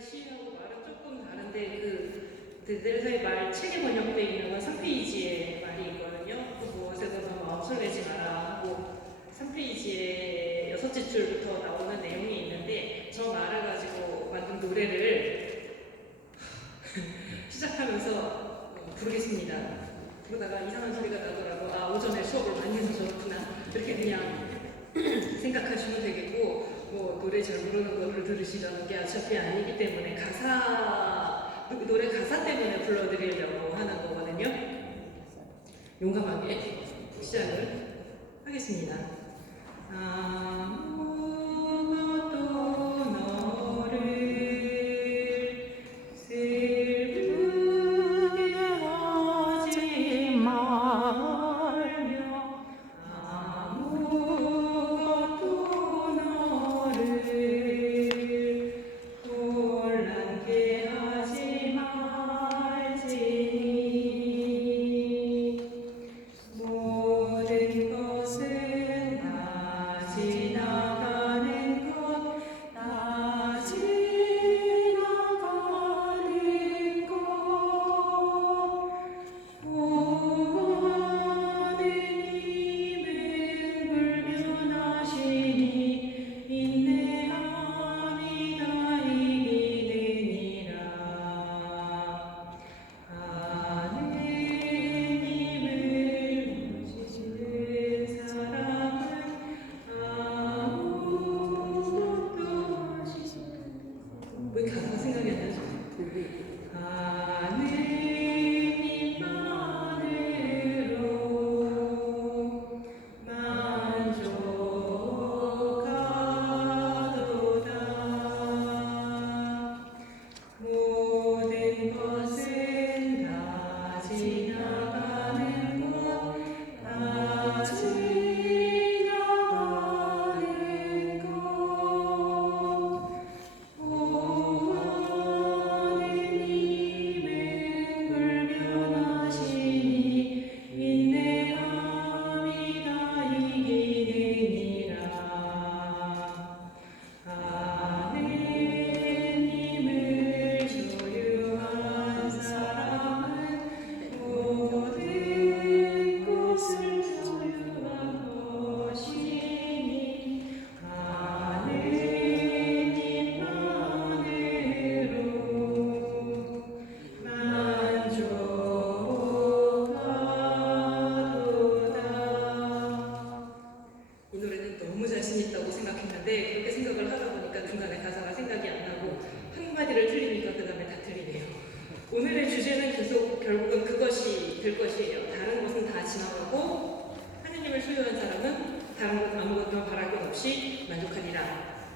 시하고 말은 조금 다른데 그들의 말 책에 번역되어 있는 건 3페이지의 말이 있거든요. 그 무엇에서도 마음 설레지 마라 하고 3페이지의 6째 줄부터 나오는 내용이 있는데 저 말을 가지고 만든 노래를 시작하면서 부르겠습니다. 그러다가 이상한 소리가 나더라도 아 오전에 수업을 많이 해서 저렇구나 이렇게 그냥 생각하시면 되겠고 뭐 노래 잘 부르는 거를 들으시라는 게 어차피 아니기 때문에 노래 가사 때문에 불러드리려고 하는 거거든요. 용감하게 시작을 하겠습니다. 아무것도 너를 슬프게 하지 말며 아무것도 너를 곤란케 하지 말지니 모든 것은 다 지나가는 것 다 지나가는 것 구원은 힘은 불변하시니 인내함이 다 이기느니라 하느님을 모시는 사람은 아무것도 하시지 왜 가사가 생각이 안 나죠? 하느님만으로 만족하도다 모든 것은 다 지나가는 것 다 지나가는 것 구원은 힘은 불변하시니 인내함이 다 이기느니라 하느님을 소유한 사람은 모든 것을 소유한 것이니 하느님만으로 만족하도다. 이 노래는 너무 자신 있다고 생각했는데 그렇게 생각을 하다 보니까 중간에 가사가 생각이 안 나고 한마디를 틀리니까 그 다음에 다 틀리네요. 오늘의 주제는 계속 결국은 그것이 될 것이에요. 다른 것은 다 지나가고 하느님을 소유한 사람은 다른 것 아무것도 바랄 것 없이 만족하리라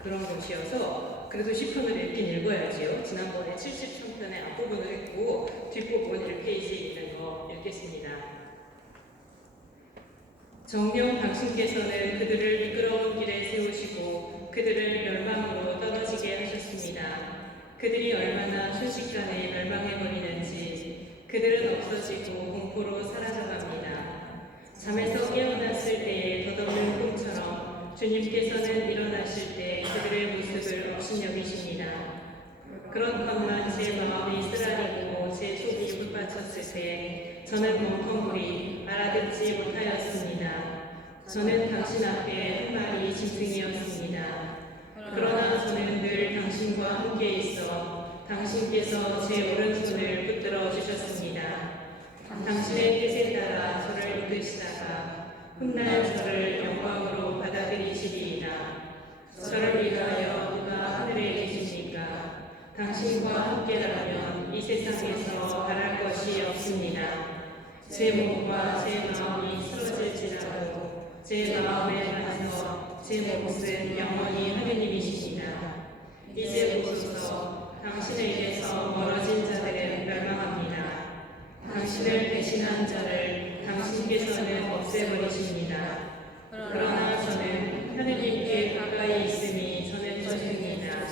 그런 것이어서 그래도 시편을 읽긴 읽어야지요. 지난번에 73편의 앞부분을 읽고 뒷부분 1페이지에 있는 거 읽겠습니다. 정녕 당신께서는 그들을 미끄러운 길에 세우시고 그들을 멸망으로 떨어지게 하셨습니다. 그들이 얼마나 순식간에 멸망해버리는지 그들은 없어지고 공포로 사라져갑니다. 잠에서 깨어났을 때의 덧없는 꿈처럼 주님께서는 일어나실 때 그들의 모습을 업신여기십니다. 그렇건만 제 마음이 쓰라리고 제 속이 불받쳤을 때 저는 멍텅구리 알아듣지 못하였습니다. 저는 당신 앞에 한 마리 짐승이었습니다. 그러나 저는 늘 당신과 함께 있어 당신께서 제 오른손을 붙들어 주셨습니다. 당신의 뜻에 따라 저를 이끄시다가 훗날 저를 영광으로 받아들이시리이다. 저를 위하여 누가 하늘에 계십니까? 당신과 함께라면 이 세상에서 바랄 것이 없습니다. 제 몸과 제 마음이 쓰러질지라도 제 마음에 반해서 제 몫은 영원히 하느님이십니다. 이제 보소서 당신에게서 멀어진 자들은 멸망합니다. 당신을 배신한 자를 당신께서는 없애버리십니다. 그러나 저는 하느님께 가까이 있으니 저는 터집니다.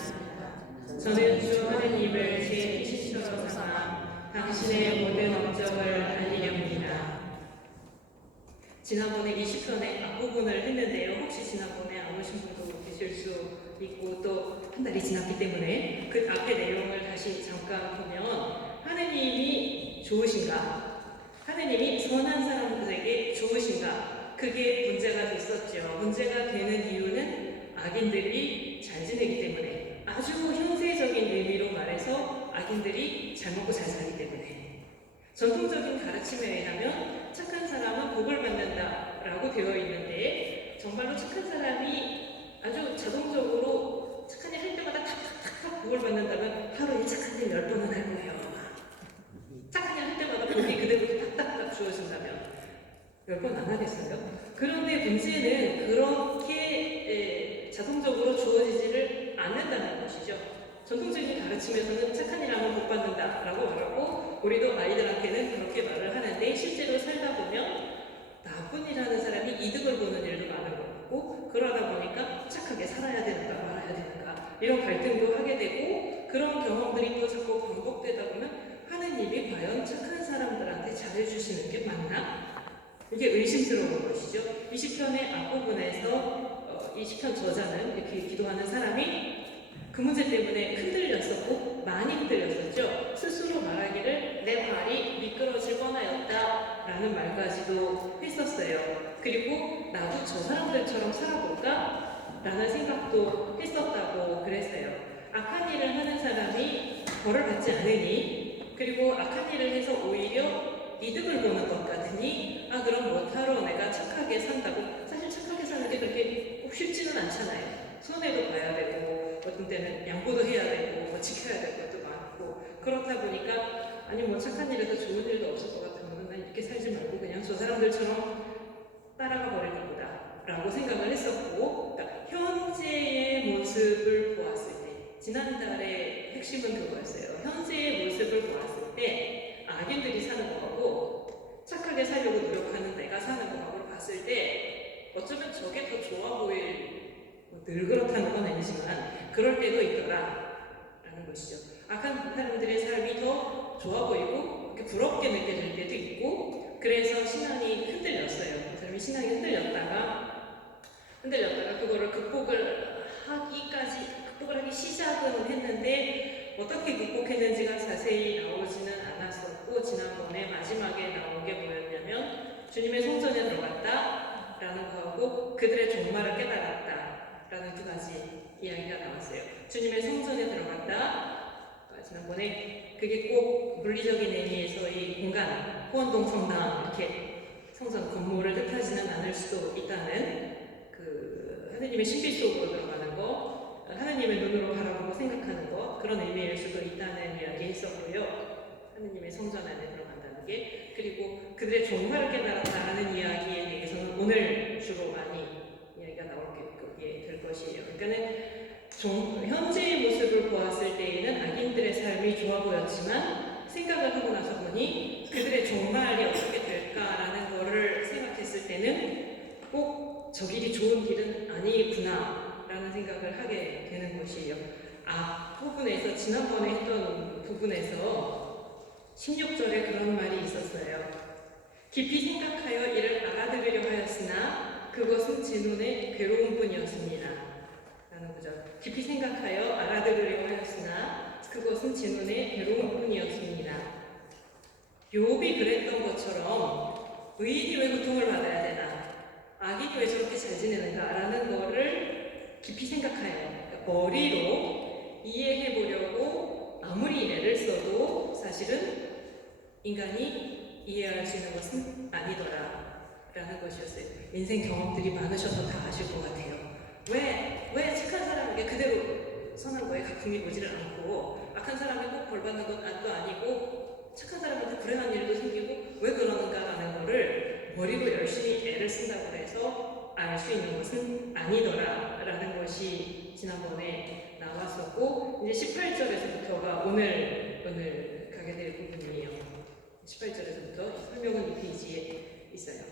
저는 주 하느님을 제 피신처럼 삼아 당신의 모든 업적을 알리렵니다. 지난번에 20편의 앞부분을 했는데요. 혹시 지난번에 안 오신 분도 계실 수 있고 또 한 달이 지났기 때문에 그 앞에 내용을 다시 잠깐 보면 하느님이 좋으신가? 하느님이 선한 사람들에게 좋으신가? 그게 문제가 됐었죠. 문제가 되는 이유는 악인들이 잘 지내기 때문에, 아주 현세적인 의미로 말해서 악인들이 잘 먹고 잘 살기 때문에. 전통적인 가르침에 의하면 착한 사람은 복을 받는다라고 되어 있는데, 정말로 착한 사람이 아주 자동적으로 착한 일 할 때마다 탁탁탁탁 복을 받는다면 하루에 착한 일 10번은 할 거예요. 착한 일 할 때마다 복이 그대로 탁탁탁 주어진다면 10번 안 하겠어요? 그런데 문제는 그렇게 자동적으로 주어지지를 않는다는 것이죠. 전통적인 가르침에서는 착한 일 하면 복 받는다라고 말하고, 우리도 아이들한테는 그렇게 말을 하는데, 실제로 살다 보면 나쁜 일 하는 사람이 이득을 보는 일도 많은 것 같고, 그러다 보니까 착하게 살아야 되는가 말아야 되는가 이런 갈등도 하게 되고, 그런 경험들이 또 자꾸 반복되다 보면 하느님이 과연 착한 사람들한테 잘해주시는 게 맞나? 이게 의심스러운 것이죠. 이 시편의 앞부분에서 이 시편 저자는, 이렇게 기도하는 사람이 그 문제 때문에 흔들렸었고 많이 흔들렸었죠. 스스로 말하기를 내 발이 미끄러질 뻔하였다 라는 말까지도 했었어요. 그리고 나도 저 사람들처럼 살아볼까? 라는 생각도 했었다고 그랬어요. 악한 일을 하는 사람이 벌을 받지 않으니, 그리고 악한 일을 해서 오히려 이득을 보는 것 같으니, 아 그럼 뭐하러 내가 착하게 산다고. 사실 착하게 사는 게 그렇게 꼭 쉽지는 않잖아요. 손해도 봐야 되고, 어떤 때는 양보도 해야 되고, 뭐 지켜야 될 것도 많고, 그렇다 보니까 아니 뭐 착한 일에서 좋은 일도 없을 것 같으면 난 이렇게 살지 말고 그냥 저 사람들처럼 따라가 버릴 것보다 라고 생각을 했었고, 그러니까 현재의 모습을 보았을 때, 지난달의 핵심은 그거였어요. 현재의 모습을 보았을 때 악인들이 사는 거하고 착하게 살려고 노력하는 내가 사는 거하고 봤을 때 어쩌면 저게 더 좋아 보일, 늘 그렇다는 건 아니지만 그럴 때도 있더라 라는 것이죠. 악한 사람들의 삶이 더 좋아 보이고 이렇게 부럽게 느껴질 때도 있고, 그래서 신앙이 흔들렸어요. 그 사람이 신앙이 흔들렸다가 그거를 극복을 하기 시작은 했는데, 어떻게 극복했는지가 자세히 나오지는 않았었고, 지난번에 마지막에 나온 게 뭐였냐면 주님의 성전에 들어갔다 라는 거하고 그들의 종말을 깨달았다 라는 두 가지 이야기가 나왔어요. 주님의 성전에 들어갔다, 지난번에 그게 꼭 물리적인 의미에서의 공간, 호원동 성당 이렇게 성전 건물을 뜻하지는 않을 수도 있다는, 그 하느님의 신비 속으로 들어가는 거, 하느님의 눈으로 바라보고 생각하는 것, 그런 의미일 수도 있다는 이야기 했었고요. 하느님의 성전 안에 들어간다는 게. 그리고 그들의 종말을 깨달았다는 이야기에 대해서는 오늘 주로 많이 이야기가 나오게 될 것이에요. 그러니까는 현재의 모습을 보았을 때에는 악인들의 삶이 좋아 보였지만, 생각을 하고 나서 보니 그들의 종말이 어떻게 될까라는 거를 생각했을 때는 꼭 저 길이 좋은 길은 아니구나 라는 생각을 하게 되는 것이에요. 부분에서, 지난번에 했던 부분에서 16절에 그런 말이 있었어요. 깊이 생각하여 이를 알아들으려 하였으나 그것은 제 눈에 괴로운 뿐이었습니다 라는 거죠. 깊이 생각하여 알아들으려 하였으나 그것은 제 눈에 괴로운 뿐이었습니다. 욥이 그랬던 것처럼 의인이 왜 고통을 받아야 되나, 악인이 왜 저렇게 잘 지내는가 라는 거를 깊이 생각하여, 그러니까 머리로 이해해 보려고 아무리 애를 써도 사실은 인간이 이해할 수 있는 것은 아니더라 라는 것이었어요. 인생 경험들이 많으셔서 다 아실 것 같아요. 왜 착한 사람에게 그대로 선한 거에 가품이 오지를 않고, 악한 사람이 꼭 벌받는 건 또 아니고, 착한 사람한테 불행한 일도 생기고 왜 그러는가라는 거를 머리로 열심히 애를 쓴다고 해서 알 수 있는 것은 아니더라 라는 것이 지난번에 나왔었고, 이제 18절에서부터가 오늘 가게 될 부분이에요. 18절에서부터 설명은 이 페이지에 있어요.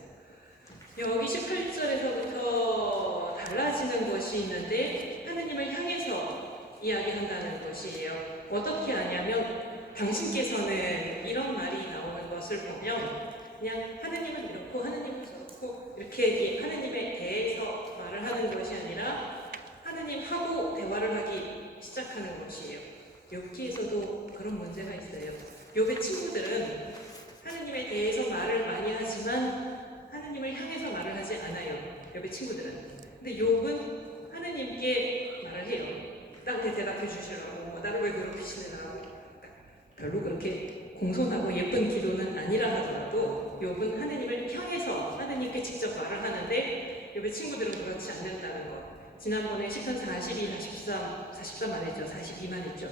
여기 18절에서부터 달라지는 것이 있는데, 하느님을 향해서 이야기한다는 것이에요. 어떻게 하냐면, 당신께서는 이런 말이 나오는 것을 보면 그냥 하느님은 이렇고 하느님은 저렇고 이렇게 하느님에 대해서 말을 하는 것이 아니라 하느님하고 대화를 하기 시작하는 것이에요. 욥기에서도 그런 문제가 있어요. 욥의 친구들은 하느님에 대해서 말을 많이 하지만 하느님을 향해서 말을 하지 않아요. 욥의 친구들은. 근데 욥은 하느님께 말을 해요. 나한테 대답해 주시라고, 나를 왜 괴롭히시느냐고. 별로 그렇게 공손하고 예쁜 기도는 아니라 하더라도 욥은 하느님을 향해서 하느님께 직접 말을 하는데 욥의 친구들은 그렇지 않는다는 것. 지난번에 시편 42, 43만 했죠. 42만 했죠.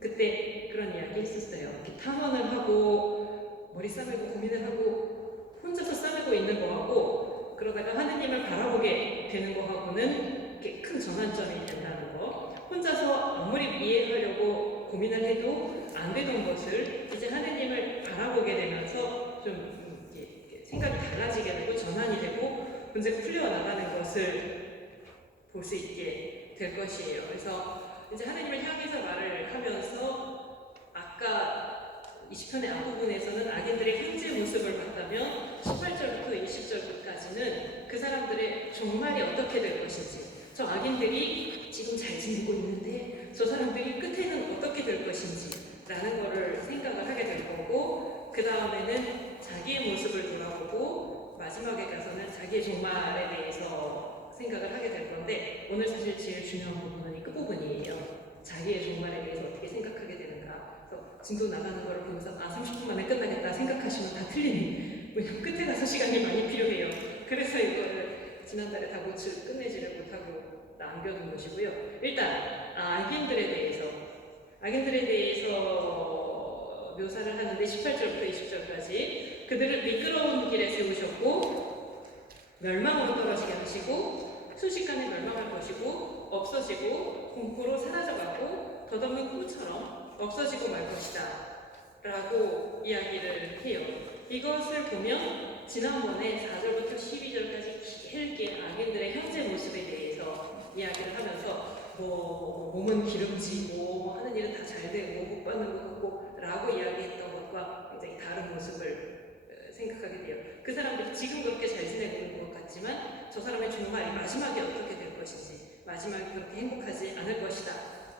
그때 그런 이야기 했었어요. 이렇게 탐험을 하고 머리 싸매고 고민을 하고 혼자서 싸매고 있는 거하고 그러다가 하느님을 바라보게 되는 거하고는 이렇게 큰 전환점이 된다는 거. 혼자서 아무리 이해하려고 고민을 해도 안 되던 것을 이제 하느님을 바라보게 되면서 좀 이렇게 생각이 달라지게 되고 전환이 되고 문제가 풀려나가는 것을 볼 수 있게 될 것이에요. 그래서 이제 하느님을 향해서 말을 하면서 아까 20편의 앞부분에서는 악인들의 현재 모습을 봤다면 18절부터 20절까지는 그 사람들의 종말이 어떻게 될 것인지, 저 악인들이 지금 잘 지내고 있는데 저 사람들이 끝에는 어떻게 될 것인지 라는 거를 생각을 하게 될 거고, 그 다음에는 자기의 모습을 돌아보고 마지막에 가서는 자기의 종말에 대해서 생각을 하게 될 건데, 오늘 사실 제일 중요한 부분은 이 끝부분이에요. 자기의 종말에 대해서 어떻게 생각하게 되는가. 그래서 진도 나가는 거를 보면서 30분 만에 끝나겠다 생각하시면 다 틀리네. 왜냐면 끝에 가서 시간이 많이 필요해요. 그래서 이거를 지난달에 다 끝내지를 못하고 남겨둔 것이고요. 일단 악인들에 대해서 묘사를 하는데 18절부터 20절까지 그들을 미끄러운 길에 세우셨고 멸망으로 떨어지게 하시고 순식간에 멸망할 것이고 없어지고 공포로 사라져가고 덧없는 꿈처럼 없어지고 말 것이다 라고 이야기를 해요. 이것을 보면 지난번에 4절부터 12절까지 길게 악인들의 현재 모습에 대해서 이야기를 하면서 몸은 기름지고 하는 일은 다 잘 되고 복 받는 것 같고 라고 이야기했던 것과 굉장히 다른 모습을 생각하게 돼요. 그 사람들이 지금 그렇게 잘 지내고 있는 것 같지만 저 사람의 종말이 마지막에 어떻게 될 것인지, 마지막에 그렇게 행복하지 않을 것이다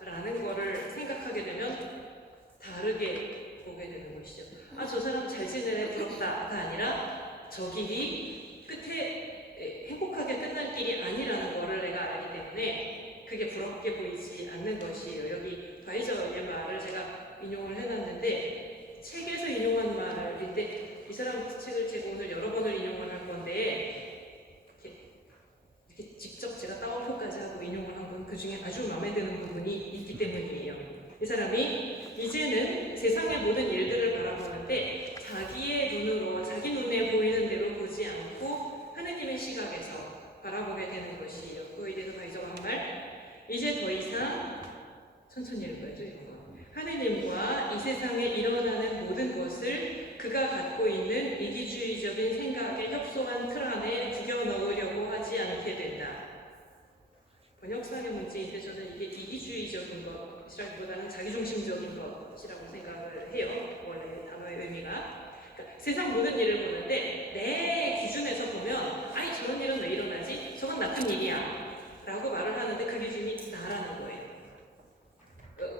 라는 거를 생각하게 되면 다르게 보게 되는 것이죠. 저 사람 잘 지내네 부럽다가 아니라 저 길이 끝에 행복하게 끝날 길이 아니라는 거를 내가 알기 때문에 그게 부럽게 보이지 않는 것이에요. 여기 바이저의 말을 제가 인용을 해놨는데, 책에서 인용한 말인데 이 사람 책을 제가 오늘 여러 번을 인용을 할 건데 이렇게 직접 제가 따옴표까지 하고 인용을 한 건 그 중에 아주 마음에 드는 부분이 있기 때문이에요. 이 사람이 이제는 세상의 모든 일들을 바라보는데 자기의 눈으로, 자기 눈에 보이는 대로 보지 않고 하느님의 시각에서 바라보게 되는 것이에요. 그거에 대해서 바이저가 한 말, 이제 더 이상 천천히 읽어야죠. 하느님과 이 세상에 일어나는 모든 것을 그가 갖고 있는 이기주의적인 생각에 협소한 틀 안에 구겨 넣으려고 하지 않게 된다. 번역상의 문제인데 저는 이게 이기주의적인 것이라기보다는 자기중심적인 것이라고 생각을 해요. 원래 단어의 의미가. 그러니까 세상 모든 일을 보는데 내 기준에서 보면 저런 일은 왜 일어나지? 저건 나쁜 일이야 라고 말을 하는데 그 기준이 나라는 거예요.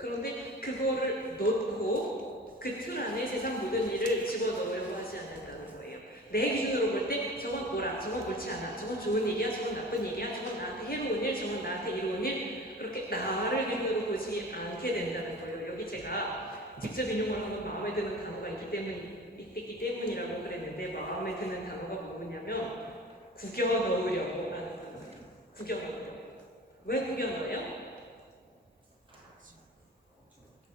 그런데 그거를 놓고 그 틀 안에 세상 모든 일을 집어넣으려고 하지 않는다는 거예요. 내 기준으로 볼 때 저건 옳아, 저건 옳지 않아, 저건 좋은 일이야, 저건 나쁜 일이야, 저건 나한테 해로운 일, 저건 나한테 이로운 일, 그렇게 나를 기준으로 보지 않게 된다는 거예요. 여기 제가 직접 인용을 하면 마음에 드는 단어가 있기 때문이라고 그랬는데, 마음에 드는 단어가 뭐냐면 구겨 넣으려고 하는 단어예요. 구겨 넣으려고. 왜 구겨 넣어요?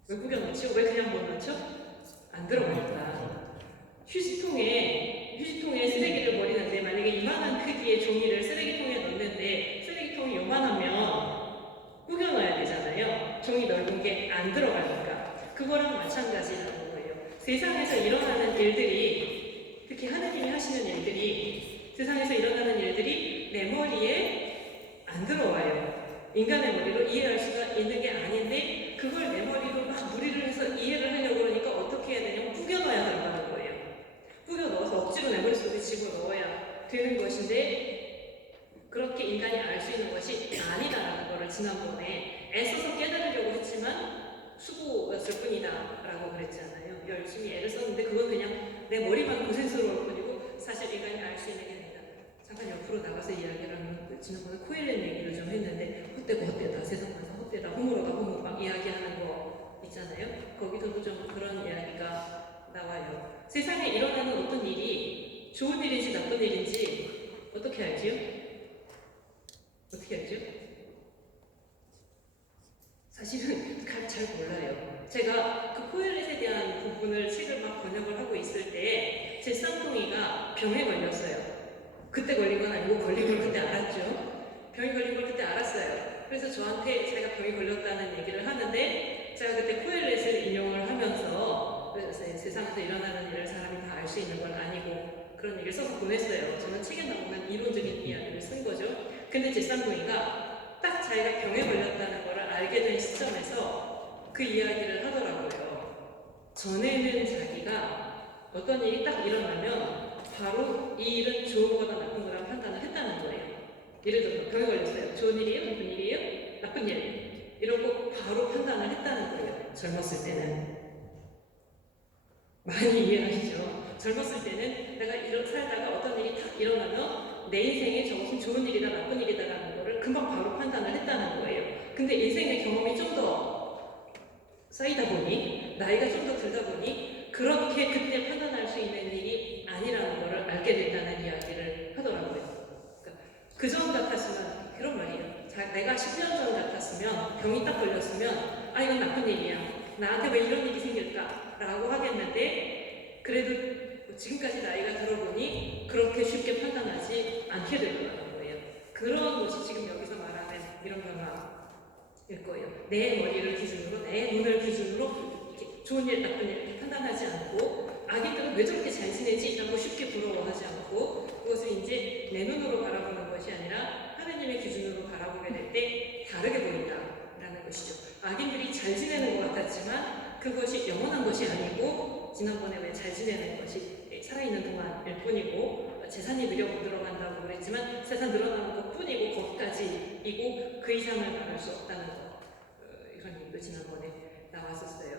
왜 구겨 넣죠? 왜 그냥 못 넣죠? 안 들어가니까. 휴지통에 쓰레기를 버리는데 만약에 이만한 크기의 종이를 쓰레기통에 넣는데 쓰레기통이 요만하면 구겨 넣어야 되잖아요. 종이 넓은 게 안 들어가니까. 그거랑 마찬가지라는 거예요. 세상에서 일어나는 일들이, 특히 하느님이 하시는 일들이, 세상에서 일어나는 일들이 내 머리에 안 들어와요. 인간의 머리로 이해할 수가 있는 게 아닌데 그걸 내 머리로 막 무리를 해서 이해를 하려고 그러니까 어떻게 해야 되냐면 구겨 넣어야 된다는 거예요. 구겨 넣어서 억지로 내 머릿속에 집어넣어야 되는 것인데 그렇게 인간이 알 수 있는 것이 아니다라는 거를 지난번에 애써서 깨달으려고 했지만 수고 열심히 애를 썼는데 그건 그냥 내 머리만 고생스러울 뿐이고 사실 인간이 알 수 있는 게 아니다. 잠깐 옆으로 나가서 이야기를 하면 지난번에 코엘렛 얘기를 좀 했는데 헛되고 헛되다 세상에서 헛되다 호불호가 호불호 막 이야기하는 거 있잖아요. 거기서도 좀 그런 이야기가 나와요. 세상에 일어나는 어떤 일이 좋은 일인지 나쁜 일인지 어떻게 알지요? 어떻게 알죠? 사실은 잘 몰라요. 제가 그 코엘렛에 대한 부분을 책을 막 번역을 하고 있을 때 제 쌍둥이가 병에 걸렸어요. 그때 걸린 건 아니고 걸린 걸 그때 알았죠. 병이 걸린 걸 그때 알았어요. 그래서 저한테 자기가 병이 걸렸다는 얘기를 하는데 제가 그때 코엘렛을 인용을 하면서 세상에서 일어나는 일을 사람이 다 알 수 있는 건 아니고 그런 얘기를 써서 보냈어요. 저는 책에 나오는 이론적인 이야기를 쓴 거죠. 근데 제 쌍둥이가 딱 자기가 병에 걸렸다는 걸 알게 된 시점에서 그 이야기를 하더라고요. 전에는 자기가 어떤 일이 딱 일어나면 바로 이 일은 좋은 거다 나쁜 거다 판단을 했다는 거예요. 예를 들어서 병에 걸렸어요. 좋은 일이에요? 나쁜 일이에요? 나쁜 일. 이런 거 바로 판단을 했다는 거예요. 젊었을 때는. 많이 이해하시죠? 젊었을 때는 내가 살다가 어떤 일이 딱 일어나면 내 인생에 저것은 좋은 일이다 나쁜 일이다라는 거를 금방 바로 판단을 했다는 거예요. 근데 인생의 경험이 좀 더 쌓이다 보니 나이가 좀 더 들다 보니 그렇게 그때 판단할 수 있는 일이 아니라는 거를 알게 된다는 이야기를 하더라고요. 그러니까 그전 같았으면 그런 말이에요. 내가 10년 전 같았으면 병이 딱 걸렸으면 아 이건 나쁜 일이야. 나한테 왜 이런 일이 생길까? 라고 하겠는데 그래도 지금까지 나이가 들어보니 그렇게 쉽게 판단하지 않게 되더라는 거예요. 그런 것이 지금 여기서 말하는 이런 변화일 거예요. 내 머리를 기준으로, 내 눈을 기준으로 이렇게 좋은 일, 나쁜 일 이렇게 판단하지 않고 아기들은 왜 저렇게 잘 지내지? 라고 쉽게 부러워하지 않고 그것을 이제 내 눈으로 바라보는 것이 아니라 하느님의 기준으로 바라보게 될 때 다르게 보인다라는 것이죠. 아기들이 잘 지내는 것 같았지만 그것이 영원한 것이 아니고 지난번에 왜 잘 지내는 것이 살아있는 동안일 뿐이고 재산이 늘어간다고 그랬지만 재산 늘어나는 것 뿐이고 거기까지이고 그 이상을 말할 수 없다는 것 이런 얘기도 지난번에 나왔었어요.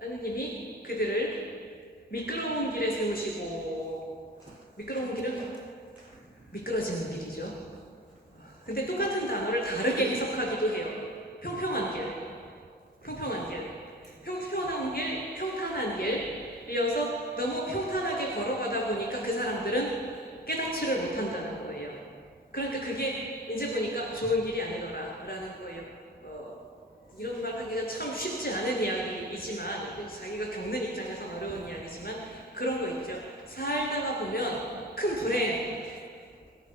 하느님이 그들을 미끄러운 길에 세우시고 미끄러운 길은 미끄러지는 길이죠. 근데 똑같은 단어를 다르게 해석하기도 해요. 평평한 길, 평평한 길, 평평한 길, 평탄한 길 이어서 너무 평탄하게 걸어가다 보니까 그 사람들은 깨닫지를 못한다는 거예요. 그러니까 그게 이제 보니까 좋은 길이 아니더라라는 거예요. 이런 말 하기가 참 쉽지 않은 이야기이지만 자기가 겪는 입장에서 어려운 이야기지만 그런 거 있죠. 살다가 보면 큰 불행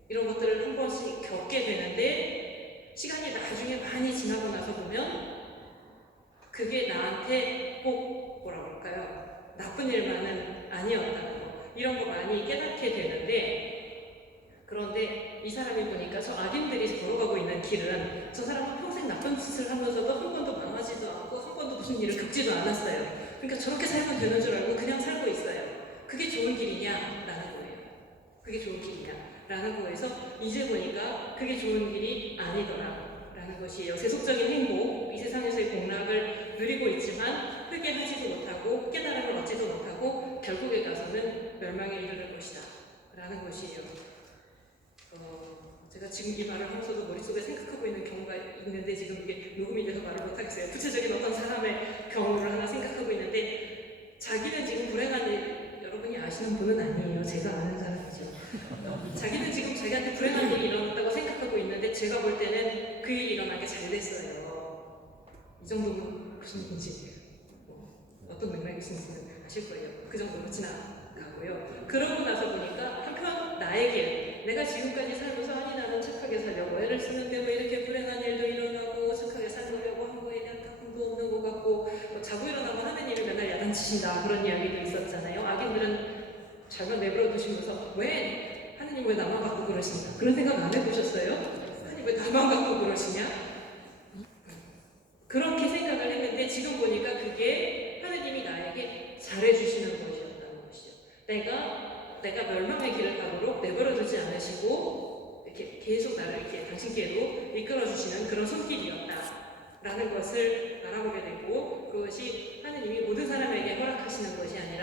이런 것들을 한 번씩 겪게 되는데 시간이 나중에 많이 지나고 나서 보면 그게 나한테 꼭 뭐라고 할까요? 나쁜 일만은 아니었다는 거 이런 거 많이 깨닫게 되는데 그런데 이 사람이 보니까 저 악인들이 걸어가고 있는 길은 저 사람은 평생 나쁜 짓을 하면서도 한 번도 망하지도 않고 한 번도 무슨 일을 겪지도 않았어요. 그러니까 저렇게 살면 되는 줄 알고 그냥 살고 있어요. 그게 좋은 길이냐라는 거예요. 그게 좋은 길이냐 라는 거에서 이제 보니까 그게 좋은 길이 아니더라 라는 것이에요. 세속적인 행복, 이 세상에서의 복락을 누리고 있지만 회개하지도 못하고 깨달음을 얻지도 못하고 결국에 가서는 멸망에 이르는 것이다 라는 것이에요. 제가 지금 이 말을 하면서도 머릿속에 생각하고 있는 경우가 있는데 지금 이게 녹음이 돼서 말을 못하겠어요. 구체적인 어떤 사람의 경우를 하나 생각하고 있는데 자기는 지금 불행한 일 여러분이 아시는 분은 아니에요. 제가 아는 사람이죠. 자기는 지금 자기한테 불행한 일이 일어났다고 생각하고 있는데 제가 볼 때는 그 일이 일어나게 잘 됐어요. 이 정도면 무슨 일인지 어떤 맥락이신지는 아실 거예요. 그 정도로 지나가고요. 그러고 나서 보니까 한편 나에게 내가 지금까지 살면서 아니 나는 착하게 살려고 애를 쓰는데 왜 이렇게 불행한 일도 일어나고 착하게 살려고 한 거에 대한 가슴도 없는 것 같고 자고 일어나면 하느님이 맨날 야단치신다 그런 이야기도 있었잖아요. 악인들은 잘만 내버려 두시면서 왜 하느님 왜 나만 갖고 그러시냐 그런 생각 안 해보셨어요? 하느님 왜 나만 갖고 그러시냐? 그렇게 생각을 했는데 지금 보니까 그게 하느님이 나에게 잘해주시는 것이었다는 것이죠. 내가 멸망의 길을 가도록 내버려 두지 않으시고 이렇게 계속 나를 이렇게 당신께로 이끌어주시는 그런 손길이었다라는 것을 알아보게 되고 그것이 하느님이 모든 사람에게 허락하시는 것이 아니라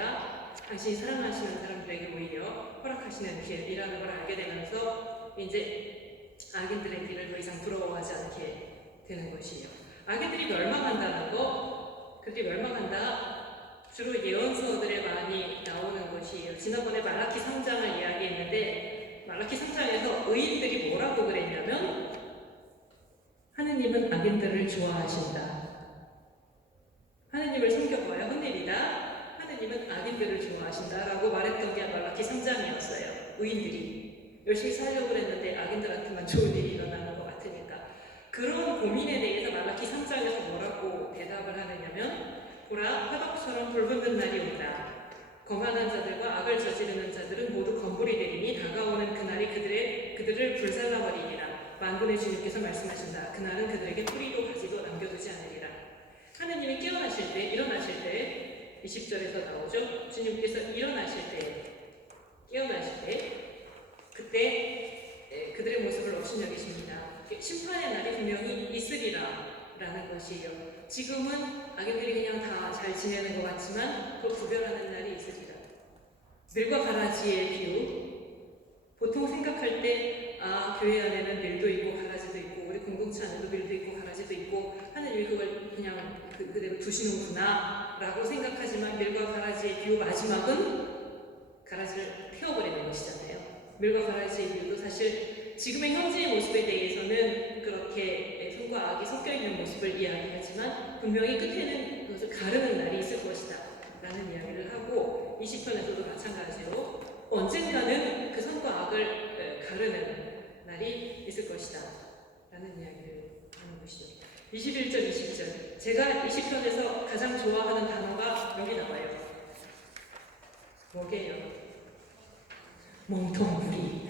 당신이 사랑하시는 사람들에게 오히려 허락하시는 길이라는 걸 알게 되면서 이제 악인들의 길을 더 이상 부러워하지 않게 되는 것이에요. 악인들이 멸망한다는 거, 그들이 멸망한다, 주로 예언서들에 많이 나오는 것이에요. 지난번에 말라키 3장을 이야기했는데 말라키 3장에서 의인들이 뭐라고 그랬냐면 하느님은 악인들을 좋아하신다. 하느님을 섬겨봐야 혼내리다. 하느님은 악인들을 좋아하신다라고 말했던 게 말라키 3장이었어요. 의인들이 열심히 살려고 했는데 악인들한테만 좋은 일이 일어나는 것 같으니까. 그런 고민에 대해서 말라키 3장에서 뭐라고 대답을 하느냐면 보라, 화덕처럼 불붙는 날이 온다. 거만한 자들과 악을 저지르는 자들은 모두 건물이 되리니 다가오는 그날이 그들을 불살라버리리라. 만군의 주님께서 말씀하신다. 그날은 그들에게 뿌리도 가지도 남겨두지 않으리라. 하느님이 깨어나실 때, 일어나실 때, 20절에서 나오죠. 주님께서 일어나실 때, 깨어나실 때, 그때 그들의 모습을 업신여기십니다. 심판의 날이 분명히 있으리라 라는 것이에요. 지금은 악인들이 그냥 다 잘 지내는 것 같지만 그걸 구별하는 날이 있으리라. 밀과 가라지의 비유. 보통 생각할 때 교회 안에는 밀도 있고 가라지도 있고 우리 공동체 안에도 밀도 있고 가라지도 있고 하느님이 그걸 그냥 그대로 두시는구나 라고 생각하지만 밀과 가라지의 비유 마지막은 가라지를 태워버리는 것이잖아요. 밀과 가라지의 비유도 사실 지금의 현재의 모습에 대해서는 그렇게 선과 악이 섞여있는 모습을 이야기하지만 분명히 끝에는 그것을 가르는 날이 있을 것이다 라는 이야기를 하고 20편에서도 마찬가지로 언젠가는 그 선과 악을 가르는 날이 있을 것이다 라는 이야기를 하는 것이죠. 21절, 20절. 제가 20편에서 가장 좋아하는 단어가 여기 나와요. 뭐게요? 몸통부리.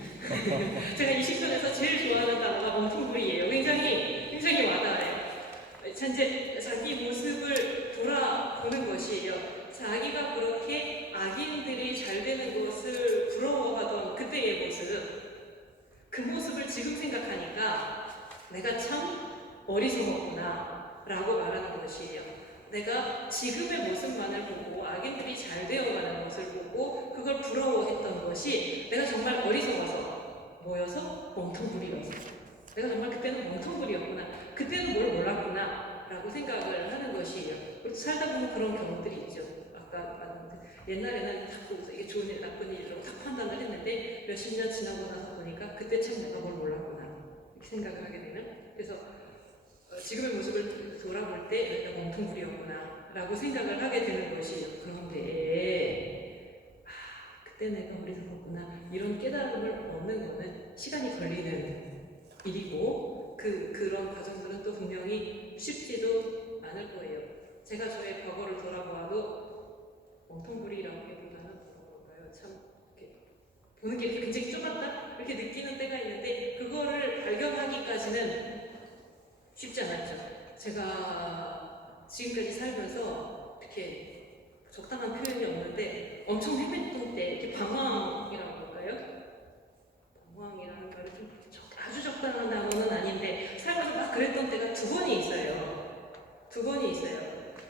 제가 20편에서 제일 좋아하는 단어가 몸통부리예요. 굉장히 와닿아요. 이제 자기 모습을 돌아보는 것이에요. 자기가 그렇게 악인들이 잘 되는 것을 부러워하던 그때의 모습, 그 모습을 지금 생각하니까 내가 참 어리석었구나 라고 말하는 것이에요. 내가 지금의 모습만을 보고 악인들이 잘 되어가는 것을 보고 그걸 부러워했던 것이 내가 정말 어리석어서 뭐여서? 몸통부리여서 내가 정말 그때는 몸통부리였구나, 그때는 뭘 몰랐구나 라고 생각을 하는 것이에요. 그리고 살다 보면 그런 경험들이 있죠. 아까 말했는데 옛날에는 딱 보고서 이게 좋은 일 나쁜 일이라고 딱 판단을 했는데 몇십 년 지나고 나서 보니까 그때 참 내가 뭘 몰랐구나 이렇게 생각을 하게 되는. 그래서 지금의 모습을 돌아볼 때 내가 몸통부리였구나 라고 생각을 하게 되는 것이에요. 그런데 그때 내가 어리석었구나 이런 깨달음을 얻는 거는 시간이 걸리는 일이고 그런 과정들은 또 분명히 쉽지도 않을 거예요. 제가 저의 과거를 돌아보아도 몸통부리라고 하기보다는 뭘까요? 참 이렇게 보는 게 이렇게 굉장히 좁았다 이렇게 느끼는 때가 있는데 그거를 발견하기까지는 쉽지 않았죠. 제가 지금까지 살면서 이렇게 적당한 표현이 없는데 엄청 헤맸던 때 이렇게 방황이라고 할까요? 방황이라는 말이 좀 아주 적당한 단어는 아닌데 살면서 막 그랬던 때가 두 번이 있어요.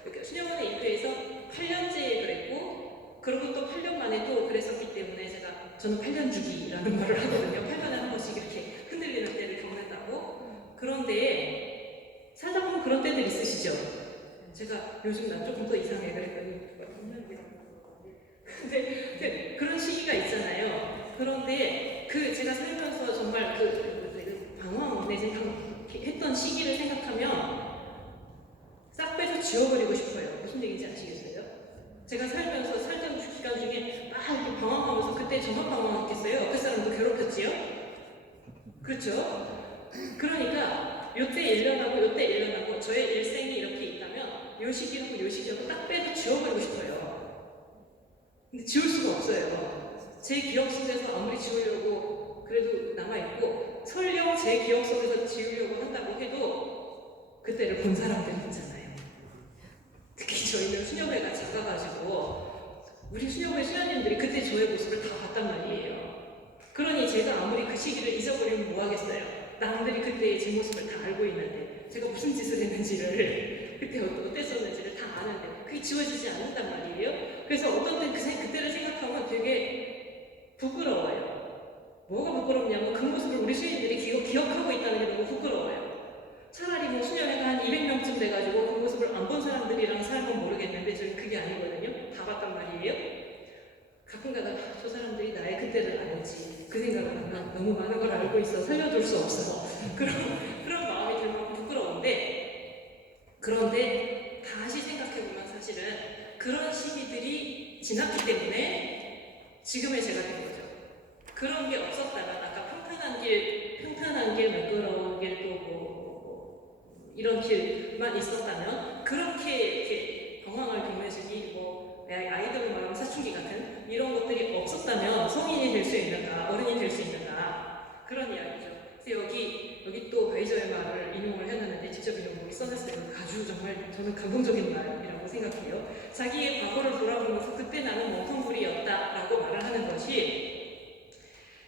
그러니까 수녀원에 입회해서 8년째에 그랬고 그리고 또 8년 만에 또 그랬었기 때문에 저는 8년 주기라는 말을 하거든요. 8년에 한 번씩 이렇게 흔들리는 때를 겪는다고. 그런데 살다 보면 그런 때들 있으시죠? 제가 요즘 난 조금 더 이상해 그랬더니 근데 그런 시기가 있잖아요. 그런데 제가 살면서 정말 방황 내지는 했던 시기를 생각하면 싹 빼서 지워버리고 싶어요. 무슨 얘기인지 아시겠어요? 제가 살면서 살던 기간 중에 막 이렇게 방황하면서 그때 저만 방황했겠어요? 옆에 사람도 괴롭혔지요? 그렇죠? 그러니까 요때 1년하고 저의 일생이 이렇게 있다면 요 시기하고 딱 빼서 지워버리고 싶어요. 근데 지울 수가 없어요. 제 기억 속에서 아무리 지우려고 그래도 남아있고 설령 제 기억 속에서 지우려고 한다고 해도 그때를 본 사람들이 있잖아요. 특히 저희는 수녀회가 작아가지고 우리 수녀회 수녀님들이 그때 저의 모습을 다 봤단 말이에요. 그러니 제가 아무리 그 시기를 잊어버리면 뭐 하겠어요. 남들이 그때의 제 모습을 다 알고 있는데 제가 무슨 짓을 했는지를 그때 어땠었는지를 다 아는데 그게 지워지지 않는단 말이에요. 그래서 어떤 때 그때를 생각하면 되게 부끄러워요. 뭐가 부끄럽냐면 그 모습을 우리 수인들이 기억하고 있다는 게 너무 부끄러워요. 차라리 뭐 수녀회가 한 200명쯤 돼가지고 그 모습을 안 본 사람들이랑 살면 모르겠는데 저는 그게 아니거든요. 다 봤단 말이에요. 가끔가다 저 사람들이 나의 그때를 알지. 그 생각을 하면 너무 많은 걸 알고 있어. 살려둘 수 없어. 그런 마음이 들면 그런데 다시 생각해보면 사실은 그런 시기들이 지났기 때문에 지금의 제가 된 거죠. 그런 게 없었다면 아까 평탄한 길, 매끄러운 길, 또 이런 길만 있었다면 그렇게 이렇게 방황을 겪는 뭐 아이들 말하면 사춘기 같은 이런 것들이 없었다면 성인이 될 수 있는가, 어른이 될 수 있는가 그런 이야기죠. 그래서 여기 또 바이저의 말을 인용을 해놨는데 직접 인용을 써놨어요. 아주 정말 저는 감동적인 말이라고 생각해요. 자기의 과거를 돌아보면서 그때 나는 멍텅구리였다라고 말을 하는 것이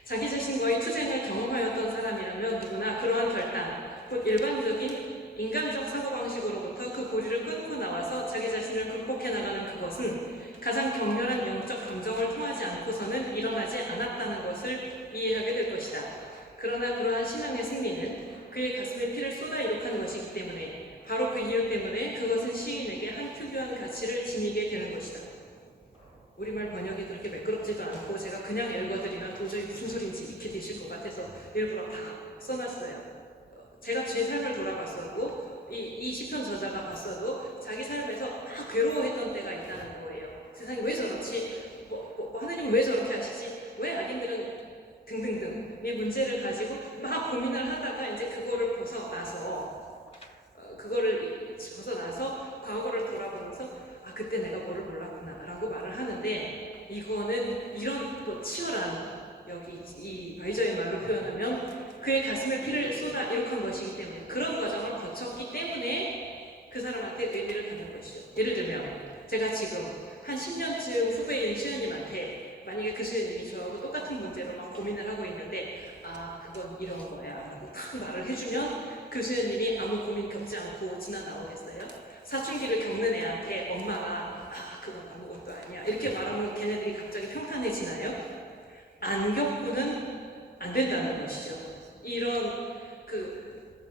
자기 자신과의 투쟁을 경험하였던 사람이라면 누구나 그러한 결단, 곧 일반적인 인간적 사고방식으로부터 그 고리를 끊고 나와서 자기 자신을 극복해 나가는 그것은 가장 격렬한 영적 감정을 통하지 않고서는 일어나지 않았다는 것을 이해하게 될 것이다. 그러나 그러한 신앙의 승리는 그의 가슴에 피를 쏟아 이룩하는 것이기 때문에 바로 그 이유 때문에 그것은 시인에게 한 특유한 가치를 지니게 되는 것이다. 우리말 번역이 그렇게 매끄럽지도 않고 제가 그냥 읽어드리면 도저히 무슨 소리인지 이렇게 되실 것 같아서 일부러 다 써놨어요. 제가 제 삶을 돌아봤어도 이 시편 저자가 봤어도 자기 삶에서 막 괴로워했던 때가 있다는 거예요. 세상이 왜 저렇지? 하나님은 왜 저렇게 하시지? 왜 악인들은 등등등 이 문제를 가지고 막 고민을 하다가 이제 그거를 벗어나서 과거를 돌아보면서 그때 내가 뭐를 몰랐구나 라고 말을 하는데 이거는 이런 또 치열한 여기 이 바이저의 말로 표현하면 그의 가슴에 피를 쏟아 이룩한 것이기 때문에 그런 과정을 거쳤기 때문에 그 사람한테 의미를 갖는 것이죠. 예를 들면 제가 지금 한 10년쯤 후배인 수연님한테 만약에 그 수연님이 저하고 똑같은 문제로 막 고민을 하고 있는데 그건 이런 거야 라고 탁 말을 해주면 그 수연님이 아무 고민 겪지 않고 지나나오겠어요? 사춘기를 겪는 애한테 엄마가 그건 아무것도 아니야 이렇게 말하면 걔네들이 갑자기 평탄해지나요? 안 겪고는 안 된다는 것이죠. 이런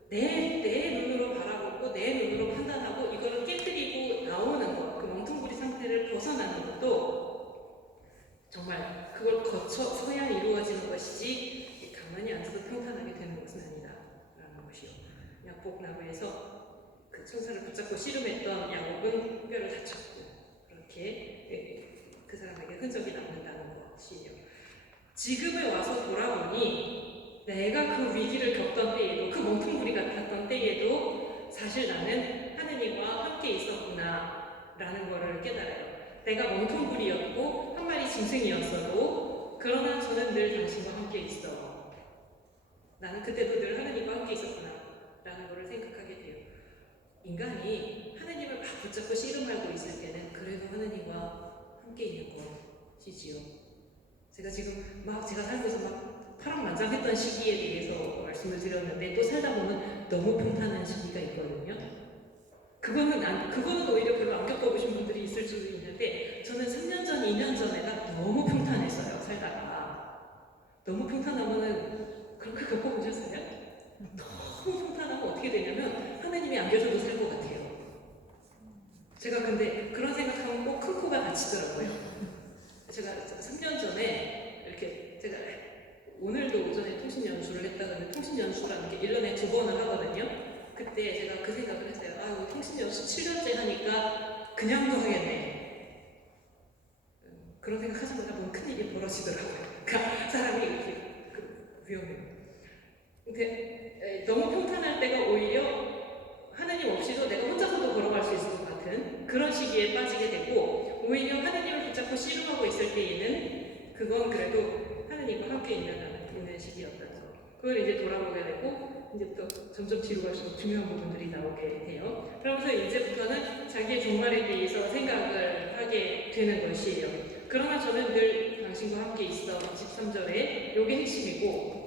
내 눈으로 바라보고 내 눈으로 판단하고 이거를 깨뜨리고 나오는 것, 그 멍텅구리 상태를 벗어나는 것도 정말 그걸 거쳐서야 이루어지는 것이지 가만히 앉아서 평탄하게 되는 것은 아니다라는 것이요. 야복나무에서 그 천사를 붙잡고 씨름했던 야곱은 뼈를 다쳤고 그렇게 그 사람에게 흔적이 남는다는 것이요. 지금에 와서 돌아보니 내가 그 위기를 겪던 때에도 그 멍텅구리 같았던 때에도 사실 나는 하느님과 함께 있었구나 라는 것을 깨달아요. 내가 멍텅구리였고 한 마리 짐승이었어도 그러나 저는 늘 당신과 함께 있어. 나는 그때도 늘 하느님과 함께 있었구나 라는 것을 생각하게 돼요. 인간이 하느님을 막 붙잡고 씨름하고 있을 때는 그래도 하느님과 함께 있는 것이지요. 제가 지금 제가 살면서 파란만장했던 시기에 대해서 말씀을 드렸는데 또 살다 보면 너무 평탄한 시기가 있거든요. 그거는 오히려 별로 안 겪어보신 분들이 있을 수도 있는데 저는 3년 전, 2년 전에가 너무 평탄했어요. 살다가. 너무 평탄하면은 그렇게 겪어보셨어요? 너무 평탄하면 어떻게 되냐면 하나님이 안 계셔도 살 것 같아요. 제가 근데 그런 생각하면 꼭 큰 코가 다치더라고요. 제가 3년 전에 이렇게 제가 오늘도 오전에 통신 연수를 했다가 통신 연수라는 게 1년에 2번을 하거든요. 그때 제가 그 생각을 했어요. 통신 연수 7년째 하니까 그냥도 하겠네. 그런 생각 하자마자 보면 큰일이 벌어지더라고요. 그러니까 사람이 이렇게 위험해요. 근데 너무 평탄할 때가 오히려 하나님 없이도 내가 혼자서도 걸어갈 수 있을 것 같은 그런 시기에 빠지게 되고 오히려 하나님을 붙잡고 씨름하고 있을 때에는 그건 그래도 하나님과 함께 있는 시기였다는 거. 그걸 이제 돌아보게 되고 이제부터 점점 뒤로 갈수록 중요한 부분들이 나오게 돼요. 그러면서 이제부터는 자기의 종말에 대해서 생각을 하게 되는 것이에요. 그러나 저는 늘 당신과 함께 있어 23절에 이게 핵심이고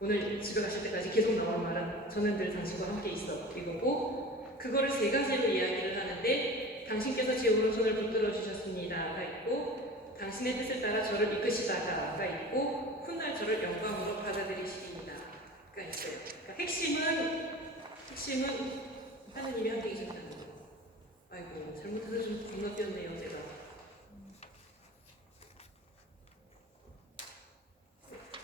오늘 집에 가실 때까지 계속 나올 말은 저는 늘 당신과 함께 있어 이거고 그거를 세 가지로 이야기를 하는데 당신께서 제 오른손을 붙들어 주셨습니다가 있고 당신의 뜻에 따라 저를 이끄시다가가 있고 훗날 저를 영광으로 받아들이시리이다가 있어요. 그러니까 핵심은 하느님이 함께 계신다는 거. 아이고 잘못해서 좀 건너뛰었네요 제가.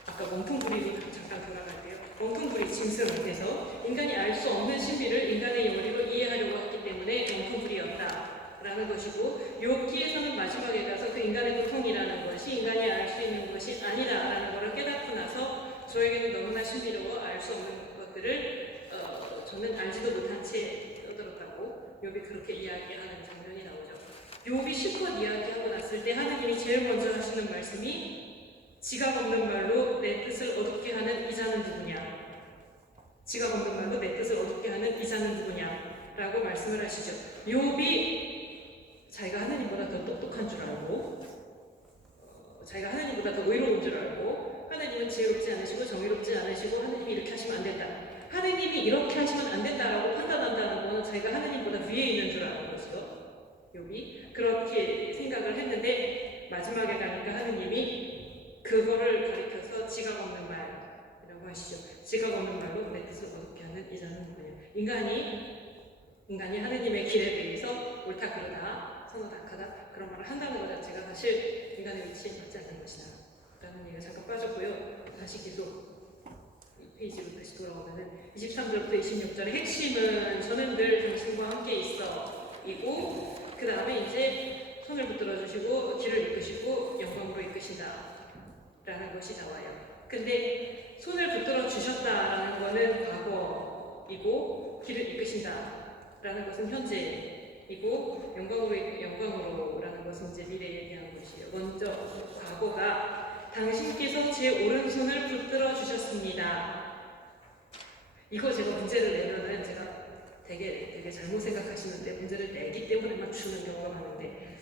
아까 멍텅구리로 잠깐 돌아갈게요. 멍텅구리 짐승에서 인간이 알 수 없는 신비를 인간의 머리로 이해하려고 했기 때문에 멍텅구리였다라는 것이고 욥기에서는 마지막에 가서 그 인간의 고통이라는 것이 인간이 알 수 있는 것이 아니다라는 것을 깨닫고 나서 저에게는 너무나 신비로워 알 수 없는 것들을 저는 알지도 못한 채 떠들었다고 욥이 그렇게 이야기하는 장면이 나오죠. 욥이 실컷 이야기하고 났을 때 하나님이 제일 먼저 하시는 말씀이 지각 없는 말로 내 뜻을 어둡게 하는 이자는 누구냐? 지각 없는 말로 내 뜻을 어둡게 하는 이자는 누구냐? 라고 말씀을 하시죠. 욥이 자기가 하나님보다 더 똑똑한 줄 알고 자기가 하나님보다 더 의로운 줄 알고 하나님은 지혜롭지 않으시고 정의롭지 않으시고 하나님이 이렇게 하시면 안 된다. 하나님이 이렇게 하시면 안 된다라고 판단한다는 것은 자기가 하나님보다 위에 있는 줄 아는 것이죠. 욥이 그렇게 생각을 했는데 마지막에 가니까 하나님이 그거를 가리켜서 지각 없는 말이라고 하시죠. 지각 없는 말로 내 뜻을 어둡게 하는 이자는 누구냐. 인간이 하느님의 길에 대해서 옳다 그러다 선하다 악하다 그런 말을 한다는 것 자체가 사실 인간의 위치에 맞지 않는 것이다 라는 얘기가 잠깐 빠졌고요. 다시 계속 이 페이지로 다시 돌아오면은 23절부터 26절의 핵심은 저는 늘 당신과 함께 있어 이고 그 다음에 이제 손을 붙들어 주시고 길을 이끄시고 영광으로 이끄신다 라는 것이 나와요. 근데 손을 붙들어 주셨다라는 것은 과거이고 길을 이끄신다 라는 것은 현재이고 영광으로라는 것은 이제 미래에 대한 것이에요. 먼저 과거가 당신께서 제 오른손을 붙들어 주셨습니다. 이거 제가 문제를 내면은 제가 되게 잘못 생각하시는데 문제를 내기 때문에 맞추는 경우가 많은데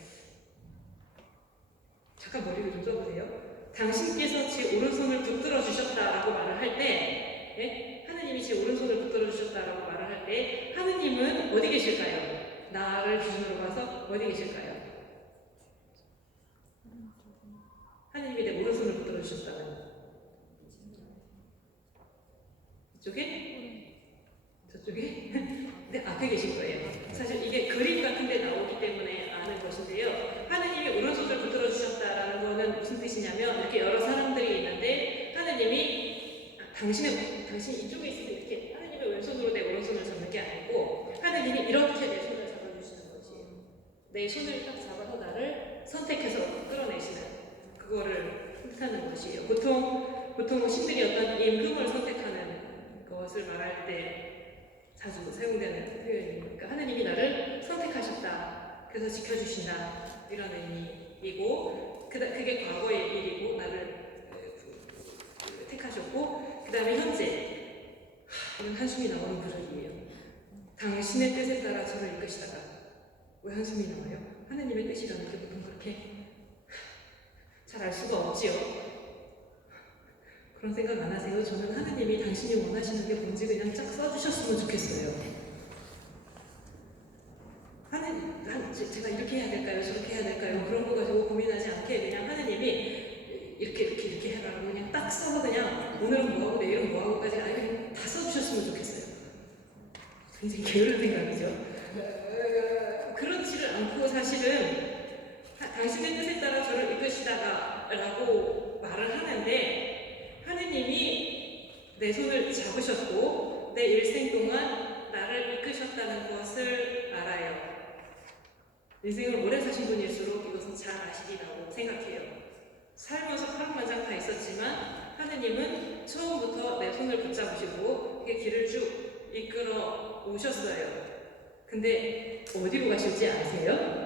잠깐 머리를 좀 써보세요. 당신께서 제 오른손을 붙들어 주셨다라고 말을 할 때, 예? 하느님이 제 오른손을 붙들어 주셨다라고 말을 할 때, 하느님은 어디 계실까요? 나를 기준으로 봐서 어디 계실까요? 하느님이 내 오른손을 붙들어 주셨다는 이쪽에? 저쪽에? 네, 앞에 계신 거예요. 사실 이게 그림 같은 데 나오기 때문에 아는 것인데요. 하느님이 오른손을 붙들어 주셨다라는 거는 무슨 뜻이냐면 이렇게 여러 사람들이 있는데 하느님이 당신 이쪽에 있을 때 이렇게 하느님의 왼손으로 내 오른손을 잡는 게 아니고 하느님이 이렇게 내 손을 잡아주시는 거지. 내 손을 딱 잡아서 나를 선택해서 끌어내시는 그거를 뜻하는 것이에요. 보통 신들이 어떤 임금을 선택하는 것을 말할 때 자주 사용되는 표현이니까 하느님이 나를 선택하셨다. 그래서 지켜주신다. 이런 의미이고 그게 과거의 일이고 나를 택하셨고 그 다음에 현재 이건 한숨이 나오는 구절이에요. 당신의 뜻에 따라 저를 이끄시다가 왜 한숨이 나와요? 하느님의 뜻이라는 게 보통 그렇게 잘 알 수가 없지요. 그런 생각 안 하세요? 저는 하느님이 당신이 원하시는 게 뭔지 그냥 쫙 써주셨으면 좋겠어요. 제가 이렇게 해야 될까요? 저렇게 해야 될까요? 그런 거 가지고 고민하지 않게 그냥 하느님이 이렇게 해라고 그냥 딱 써서 그냥 오늘은 뭐하고 내일은 뭐하고까지 아예 그냥 다 써주셨으면 좋겠어요. 굉장히 게으른 생각이죠. 그렇지를 않고 사실은 당신의 뜻에 따라 저를 이끄시다가 라고 말을 하는데 하느님이 내 손을 잡으셨고 내 일생 동안 나를 이끄셨다는 것을 알아요. 인생을 오래 사신 분일수록 이것은 잘 아시리라고 생각해요. 살면서 파란만장 다 있었지만 하느님은 처음부터 내 손을 붙잡으시고 그 길을 쭉 이끌어 오셨어요. 근데 어디로 가실지 아세요?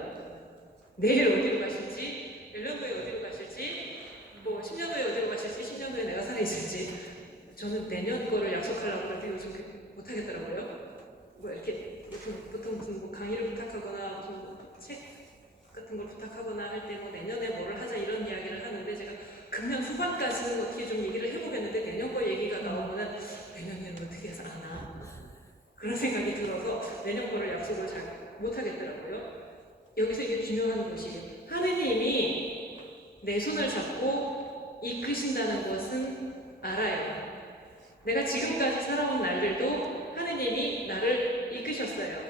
내일 어디로 가실지, 1년 후에 어디로 가실지, 뭐 10년 후에 어디로 가실지, 10년 후에 내가 살아있을지 저는 내년 거를 약속하려고 하는데 요즘 못하겠더라고요. 뭐 이렇게 보통 무슨 뭐 강의를 부탁하거나 무슨 책 같은 걸 부탁하거나 할 때 뭐 내년에 뭐를 하자 이런 이야기를 하는데 제가 금년 후반까지는 어떻게 좀 얘기를 해보겠는데 내년 거 얘기가 나오면은 내년에는 어떻게 해서 하나 그런 생각이 들어서 내년 거를 약속을 잘 못하겠더라고요. 여기서 이게 중요한 것이 하느님이 내 손을 잡고 이끄신다는 것은 알아요. 내가 지금까지 살아온 날들도 하느님이 나를 이끄셨어요.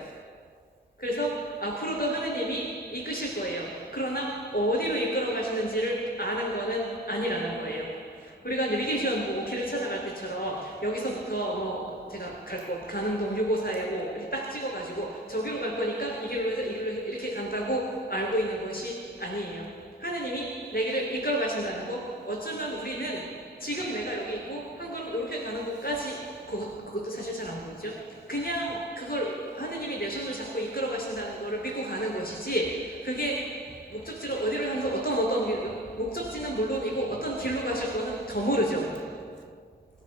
그래서 앞으로도 하느님이 이끄실 거예요. 그러나 어디로 이끌어 가시는지를 아는 거는 아니라는 거예요. 우리가 내비게이션 뭐 길을 찾아갈 때처럼 여기서부터 뭐 제가 갈 곳, 가는동 654에 이렇게 딱 찍어가지고 저기로 갈 거니까 이 길로 해서 이렇게 간다고 알고 있는 것이 아니에요. 하느님이 내 길을 이끌어 가신다는 거, 어쩌면 우리는 지금 내가 여기 있고 한 걸음 이렇게 가는 곳까지 그것도 사실 잘 안 보이죠. 그냥 그걸 하느님이 내 손을 잡고 이끌어 가신다는 거를 믿고 가는 것이지, 그게 목적지를 어디로 향해서 어떤 길로, 목적지는 물론이고 어떤 길로 가실 거는 더 모르죠.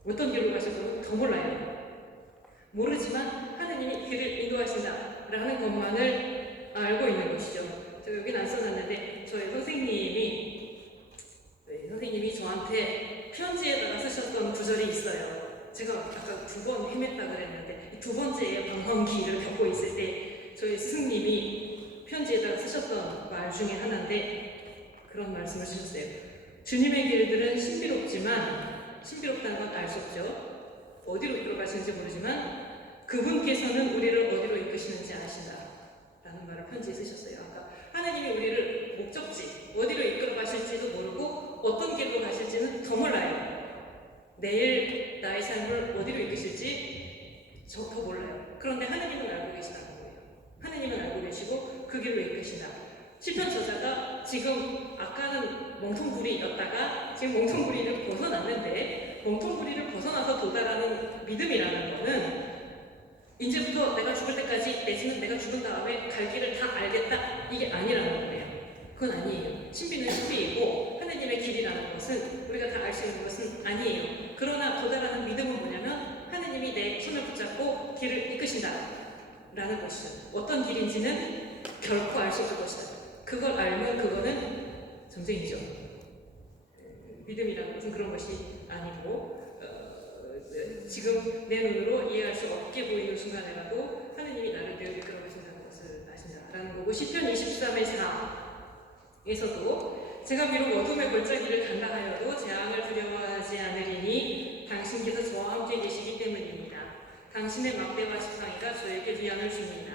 어떤 길로 가실 거는 더 몰라요. 모르지만 하느님이 길을 인도하신다라는 것만을 알고 있는 것이죠. 제가 여기는 안 써놨는데 저희 선생님이 저한테 편지에다가 쓰셨던 구절이 있어요. 제가 아까 2번 헤맸다 그랬는데 두 번째의 방황기를 겪고 있을 때 저희 스승님이 편지에다가 쓰셨던 말 중에 하나인데 그런 말씀을 주셨어요. 주님의 길들은 신비롭다는 건 알 수 없죠. 어디로 들어가시는지 모르지만 그분께서는 우리를 어디로 이끄시는지 아신다 라는 말을 편지에 쓰셨어요. 아까 하나님이 우리를 목적지 어디로 이끌어 가실지도 모르고 어떤 길로 가실지는 더 몰라요. 내일 나의 삶을 어디로 이끄실지 저 더 몰라요. 그런데 하나님은 알고 계시다는 거예요. 하나님은 알고 계시고 그 길로 이끄신다. 시편 저자가 지금 아까는 멍텅구리였다가 지금 멍텅구리를 벗어났는데, 멍텅구리를 벗어나서 도달하는 믿음이라는 거는 이제부터 내가 죽을 때까지 내지는 내가 죽은 다음에 갈 길을 다 알겠다, 이게 아니라는 거예요. 그건 아니에요. 신비는 신비이고 하나님의 길이라는 것은 우리가 다 알 수 있는 것은 아니에요. 그러나 도달하는 믿음은 뭐냐면 하나님이 내 손을 붙잡고 길을 이끄신다 라는 것이죠. 어떤 길인지는 결코 알 수 없을 것이다. 그걸 알면 그거는 전쟁이죠. 믿음이라는 것은 그런 것이 아니고 지금 내 눈으로 이해할 수 없게 보이는 순간에라도 하느님이 나를 늘 이끌어 가신다는 것을 아신다라는 거고, 시편 23의 4에서도 제가 비록 어둠의 골짜기를 간다 하여도 재앙을 두려워하지 않으리니 당신께서 저와 함께 계시기 때문입니다. 당신의 막대와 지팡이가 저에게 위안을 줍니다.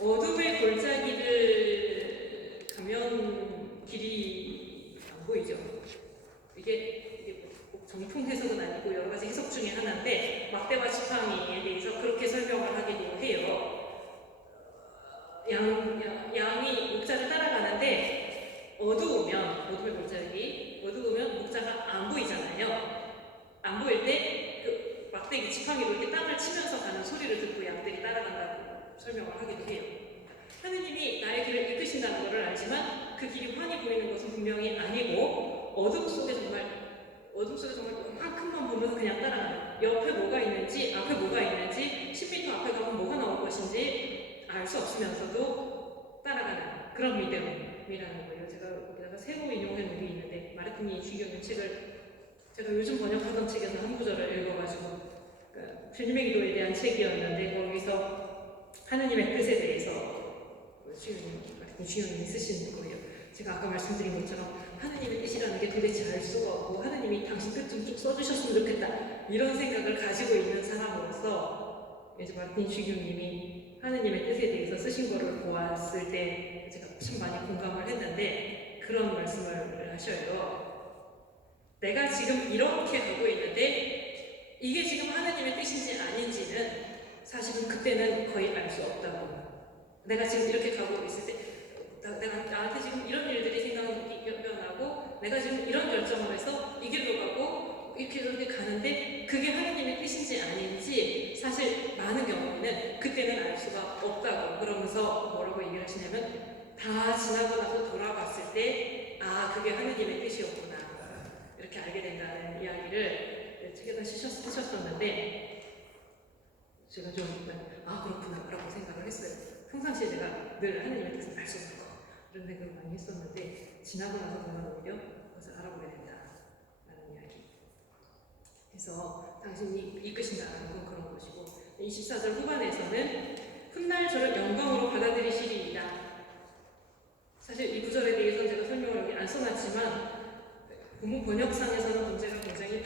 어둠의 골짜기를 가면 길이 안 보이죠. 이게 꼭 정통 해석은 아니고 여러 가지 해석 중에 하나인데, 막대와 지팡이에 대해서 그렇게 설명을 하기도 해요. 양이 목자를 따라가는데 어둠의 골짜기, 어두우면 목자가 안 보이잖아요. 안 보일 때 그 막대기 지팡이로 이렇게 땅을 치면서 가는 소리를 듣고 양들이 따라간다고 설명을 하기도 해요. 하느님이 나의 길을 이끄신다는 것을 알지만 그 길이 환히 보이는 것은 분명히 아니고, 어둠 속에 정말 이만큼만 보면서 그냥 따라가는, 옆에 뭐가 있는지 앞에 뭐가 있는지 10m 앞에 가면 뭐가 나올 것인지 알 수 없으면서도 따라가는 그런 믿음이라는 거예요. 제가 거기다가 새로 인용한 글이 있는데, 마르티니 주경의 책을 제가 요즘 번역하던 책에서 한 구절을 읽어가지고, 그러니까 주님의 기도에 대한 책이었는데 거기서 하느님의 뜻에 대해서 주님이 쓰신 거예요. 제가 아까 말씀드린 것처럼 하느님의 뜻이라는 게 도대체 알 수가 없고, 하느님이 당신 뜻 좀 쭉 써주셨으면 좋겠다 이런 생각을 가지고 있는 사람으로서 이제 마틴 주교님이 하느님의 뜻에 대해서 쓰신 거를 보았을 때 제가 참 많이 공감을 했는데, 그런 말씀을 하셔요. 내가 지금 이렇게 가고 있는데 이게 지금 하나님의 뜻인지 아닌지는 사실은 그때는 거의 알 수 없다고. 내가 지금 이렇게 가고 있을 때 나한테 지금 이런 일들이 생겨나고 내가 지금 이런 결정을 해서 이 길로 가고 이렇게 저렇게 가는데 그게 하나님의 뜻인지 아닌지 사실 많은 경우에는 그때는 알 수가 없다고. 그러면서 뭐라고 얘기를 하시냐면, 다 지나고 나서 돌아봤을 때 아, 그게 하나님의 뜻이었구나 이렇게 알게 된다는 이야기를 책에다 쓰셨었는데, 제가 좀 그렇구나 라고 생각을 했어요. 평상시에 제가 늘 하나님의 뜻을 알 수 없는 거 이런 생각을 많이 했었는데, 지나고 나서 보면 오히려 그것을 알아보게 된다라는 이야기. 그래서 당신이 이끄신다는 건 그런 것이고, 24절 후반에서는 훗날 저를 영광으로 받아들이시리이다. 사실 이 구절에 대해서 제가 설명을 여기 안 써놨지만 본문 번역상에서는 문제가 굉장히